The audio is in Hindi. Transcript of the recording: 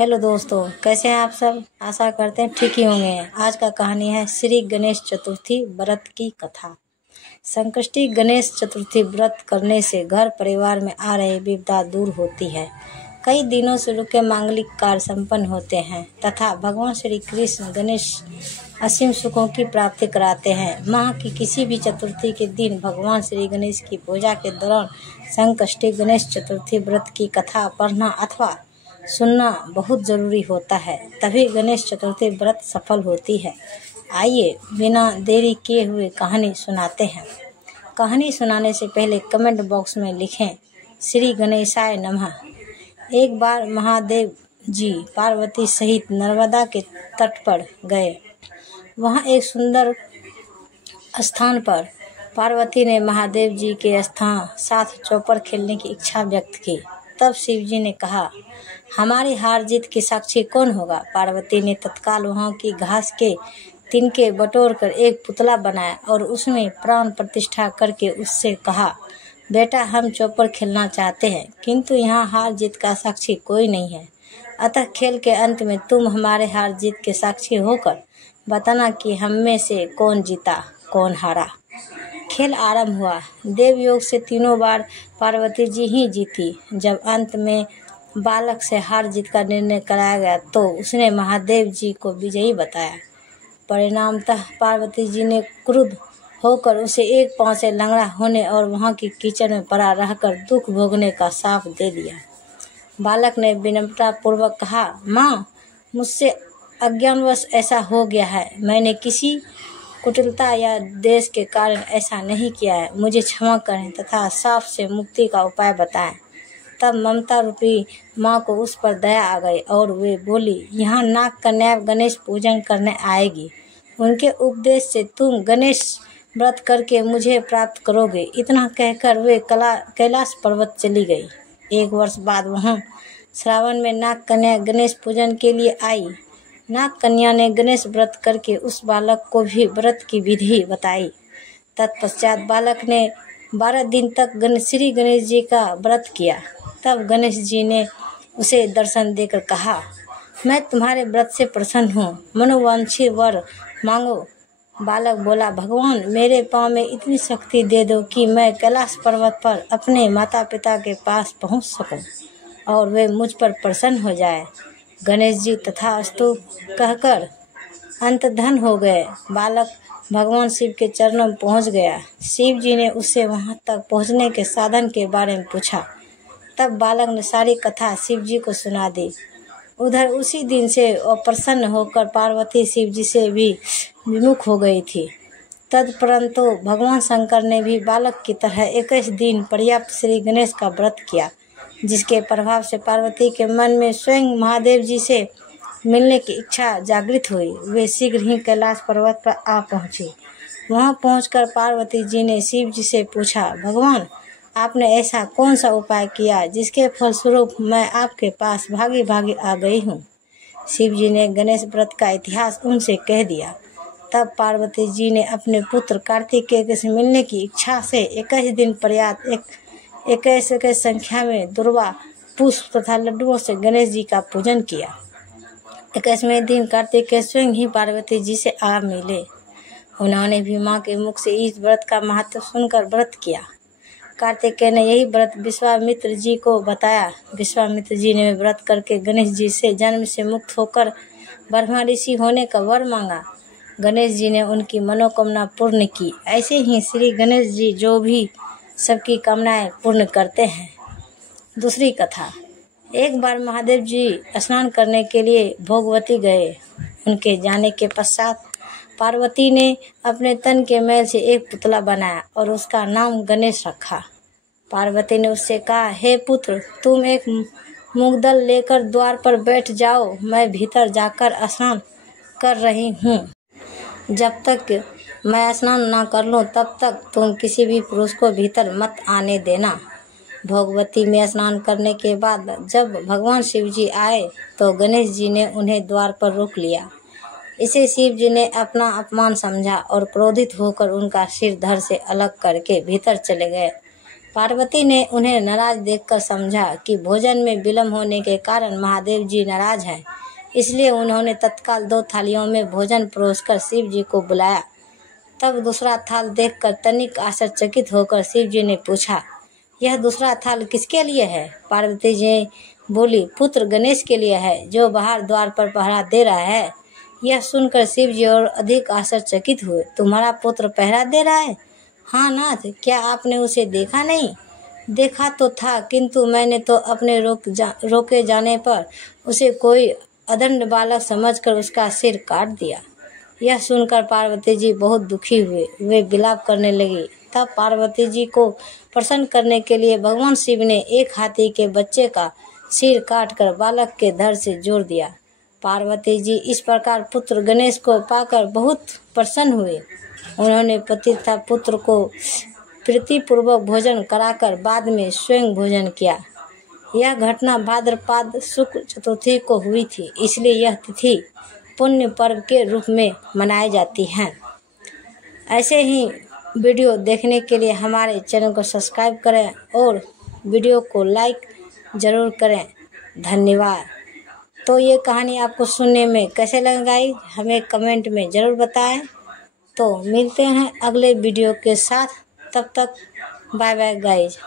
हेलो दोस्तों, कैसे हैं आप सब। आशा करते हैं ठीक ही होंगे। आज का कहानी है श्री गणेश चतुर्थी व्रत की कथा। संकष्टी गणेश चतुर्थी व्रत करने से घर परिवार में आ रही विपदा दूर होती है। कई दिनों से रुके मांगलिक कार्य संपन्न होते हैं तथा भगवान श्री कृष्ण गणेश असीम सुखों की प्राप्ति कराते हैं। माह की किसी भी चतुर्थी के दिन भगवान श्री गणेश की पूजा के दौरान संकष्टी गणेश चतुर्थी व्रत की कथा पढ़ना अथवा सुनना बहुत जरूरी होता है, तभी गणेश चतुर्थी व्रत सफल होती है। आइए बिना देरी किए हुए कहानी सुनाते हैं। कहानी सुनाने से पहले कमेंट बॉक्स में लिखें श्री गणेशाय नमः। एक बार महादेव जी पार्वती सहित नर्मदा के तट पर गए। वहाँ एक सुंदर स्थान पर पार्वती ने महादेव जी के साथ चौपर खेलने की इच्छा व्यक्त की। तब शिव जी ने कहा, हमारी हार जीत की साक्षी कौन होगा। पार्वती ने तत्काल वहाँ की घास के तिनके बटोर कर एक पुतला बनाया और उसमें प्राण प्रतिष्ठा करके उससे कहा, बेटा हम चौपर खेलना चाहते हैं, किंतु यहाँ हार जीत का साक्षी कोई नहीं है। अतः खेल के अंत में तुम हमारे हार जीत के साक्षी होकर बताना कि हम में से कौन जीता कौन हारा। खेल आरंभ हुआ। देवयोग से तीनों बार पार्वती जी ही जीती। जब अंत में बालक से हार जीत का निर्णय कराया गया तो उसने महादेव जी को विजयी बताया। परिणामतः पार्वती जी ने क्रुद्ध होकर उसे एक पांव से लंगड़ा होने और वहां की कीचड़ में पड़ा रहकर दुख भोगने का शाप दे दिया। बालक ने विनम्रता पूर्वक कहा, माँ मुझसे अज्ञानवश ऐसा हो गया है। मैंने किसी कुटिलता या देश के कारण ऐसा नहीं किया है। मुझे क्षमा करें तथा शाप से मुक्ति का उपाय बताएं। तब ममता रूपी माँ को उस पर दया आ गई और वे बोली, यहाँ नाग कन्या गणेश पूजन करने आएगी। उनके उपदेश से तुम गणेश व्रत करके मुझे प्राप्त करोगे। इतना कहकर वे कैलाश पर्वत चली गई। 1 वर्ष बाद वहाँ श्रावण में नाग कन्या गणेश पूजन के लिए आई। नाग कन्या ने गणेश व्रत करके उस बालक को भी व्रत की विधि बताई। तत्पश्चात बालक ने 12 दिन तक श्री गणेश जी का व्रत किया। तब गणेश जी ने उसे दर्शन देकर कहा, मैं तुम्हारे व्रत से प्रसन्न हूँ, मनोवांछित वर मांगो। बालक बोला, भगवान मेरे पाँव में इतनी शक्ति दे दो कि मैं कैलाश पर्वत पर अपने माता पिता के पास पहुँच सकूं और वे मुझ पर प्रसन्न हो जाए। गणेश जी तथास्तु कहकर अंतर्धान हो गए। बालक भगवान शिव के चरणों में पहुंच गया। शिव जी ने उससे वहां तक पहुंचने के साधन के बारे में पूछा। तब बालक ने सारी कथा शिव जी को सुना दी। उधर उसी दिन से अप्रसन्न होकर पार्वती शिव जी से भी विमुख हो गई थी। तदपरंतु भगवान शंकर ने भी बालक की तरह 21 दिन पर्याप्त श्री गणेश का व्रत किया, जिसके प्रभाव से पार्वती के मन में स्वयं महादेव जी से मिलने की इच्छा जागृत हुई। वे शीघ्र ही कैलाश पर्वत पर आ पहुंची। वहां पहुंचकर पार्वती जी ने शिव जी से पूछा, भगवान आपने ऐसा कौन सा उपाय किया जिसके फलस्वरूप मैं आपके पास भागी भागी आ गई हूँ। शिव जी ने गणेश व्रत का इतिहास उनसे कह दिया। तब पार्वती जी ने अपने पुत्र कार्तिकेय से मिलने की इच्छा से 21 दिन पर्याप्त 21 संख्या में दुर्वा पुष्प तथा लड्डुओं से गणेश जी का पूजन किया। 21वें दिन कार्तिकेय स्वयं ही पार्वती जी से आ मिले। उन्होंने भी माँ के मुख से इस व्रत का महत्व सुनकर व्रत किया। कार्तिकेय ने यही व्रत विश्वामित्र जी को बताया। विश्वामित्र जी ने व्रत करके गणेश जी से जन्म से मुक्त होकर ब्रह्मा ऋषि होने का वर मांगा। गणेश जी ने उनकी मनोकामना पूर्ण की। ऐसे ही श्री गणेश जी जो भी सबकी कामनाएं पूर्ण करते हैं। दूसरी कथा। एक बार महादेव जी स्नान करने के लिए भोगवती गए। उनके जाने के पश्चात पार्वती ने अपने तन के मैल से एक पुतला बनाया और उसका नाम गणेश रखा। पार्वती ने उससे कहा, हे पुत्र तुम एक मुग्दल लेकर द्वार पर बैठ जाओ, मैं भीतर जाकर स्नान कर रही हूँ। जब तक मैं स्नान न कर लूं तब तक तुम किसी भी पुरुष को भीतर मत आने देना। भोगवती में स्नान करने के बाद जब भगवान शिव जी आए तो गणेश जी ने उन्हें द्वार पर रोक लिया। इसे शिव जी ने अपना अपमान समझा और क्रोधित होकर उनका सिर धड़ से अलग करके भीतर चले गए। पार्वती ने उन्हें नाराज देखकर समझा कि भोजन में विलम्ब होने के कारण महादेव जी नाराज हैं। इसलिए उन्होंने तत्काल 2 थालियों में भोजन परोसकर शिव जी को बुलाया। तब दूसरा थाल देखकर तनिक आश्चर्यचकित होकर शिव जी ने पूछा, यह दूसरा थाल किसके लिए है? पार्वती जी बोली, पुत्र गणेश के लिए है, जो बाहर द्वार पर पहरा दे रहा है। यह सुनकर शिव जी और अधिक आश्चर्यचकित हुए। तुम्हारा पुत्र पहरा दे रहा है? हाँ नाथ, क्या आपने उसे देखा नहीं? देखा तो था, किंतु मैंने तो अपने रोके जाने पर उसे कोई अदंड बालक समझकर उसका सिर काट दिया। यह सुनकर पार्वती जी बहुत दुखी हुए। वे विलाप करने लगी। तब पार्वती जी को प्रसन्न करने के लिए भगवान शिव ने एक हाथी के बच्चे का सिर काटकर बालक के धड़ से जोड़ दिया। पार्वती जी इस प्रकार पुत्र गणेश को पाकर बहुत प्रसन्न हुए। उन्होंने पति तथा पुत्र को प्रीतिपूर्वक भोजन कराकर बाद में स्वयं भोजन किया। यह घटना भाद्रपद शुक्ल चतुर्थी को हुई थी, इसलिए यह तिथि पुण्य पर्व के रूप में मनाई जाती है। ऐसे ही वीडियो देखने के लिए हमारे चैनल को सब्सक्राइब करें और वीडियो को लाइक ज़रूर करें। धन्यवाद। तो ये कहानी आपको सुनने में कैसे लग गई हमें कमेंट में ज़रूर बताएं। तो मिलते हैं अगले वीडियो के साथ, तब तक बाय बाय गाइज।